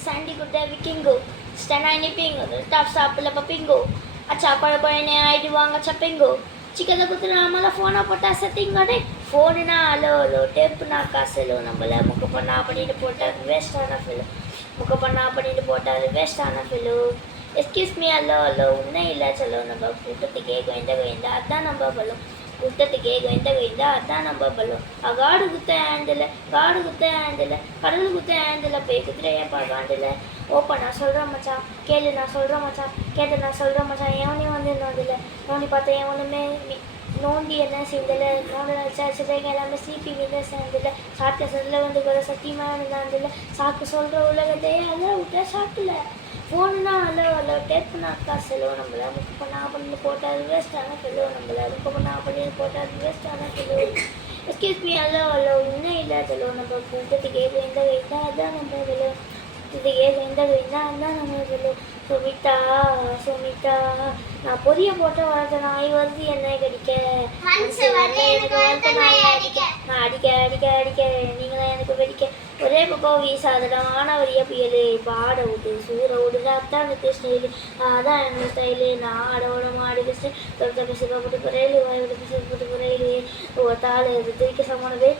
Sandy good day vikingo. Stanani pingo. Tough sapla papingo. Acha parapane aidiwanga chapingo. Chikada kutra amala phone pota setting ade. Phone na alo tape na kaselo nambala mukapana paninu pota waste ana fellow. Mukapana paninu pota waste ana fellow. Excuse me allo unna illa chalo namba puttige goinda adda namba balo. ಊಟತ್ತಿಗೆ ಗೋಯಿಂದ ಅದ ನಂಬಬಲ್ಲು ಆ ಗಾಡು ಗುತ್ತೆ ಆಂದಿಲ್ಲ கடல் குத்த ஆண்டில் பேக்குதுரே ஏப்பா காண்டில் ஓப்பா நான் சொல்கிறேன் மச்சான் கேளு நான் சொல்கிறேன் மச்சான் கேட்டு நான் சொல்கிறேன் மச்சான் எவனையும் வந்து நோண்டில்லை நோண்டி பார்த்தேன் எவனுமே நோண்டி என்ன செய்தில்லை நோண்டி சிலைங்க எல்லாமே சிபி வந்து சேர்ந்தில்லை சாப்பிட்ட செல்ல வந்து கூட சத்தியமாக இருந்தாந்தில்லை சாக்கு சொல்கிற உலகத்தையே அதை விட்டா சாப்பிடல ஃபோனுனா அல்லோ டேப் பண்ண அக்கா செலவு நம்மள முக்கு பண்ணா பண்ணி போட்டால் வேஸ்ட்டான செலவு நம்மள முக்கு பண்ணா பண்ணி போட்டால் வேஸ்ட்டான செலவு எஸ்கேஸ் மீ அல்லோ இன்னும் இல்லை செலவு நம்ம கூட்டத்துக்கு ஏது எந்த வைத்தா அதான் நம்ம செலவு இதுக்கு ஏது எந்த வைத்தா அதான் நம்ம செலவு சுமிதா நான் பொரிய போட்ட வளர்த்த நாய் வந்து என்னை கடிக்க நான் அடிக்க நீங்களாம் எனக்கு வெடிக்க ஒரே பக்கம் வீசாதடா ஆனவரிய புயலு பாட விடு சூற விடுதா அதான் எனக்கு ஸ்டைலு அதான் என்னோட ஸ்டைலு நான் ஆடோட மாடு தொட்ட பிசுக்க போட்டு குறையிலு வாயோட பிசுக்க போட்டு குறையிலு ஒரு தாள் திருக்க சமானது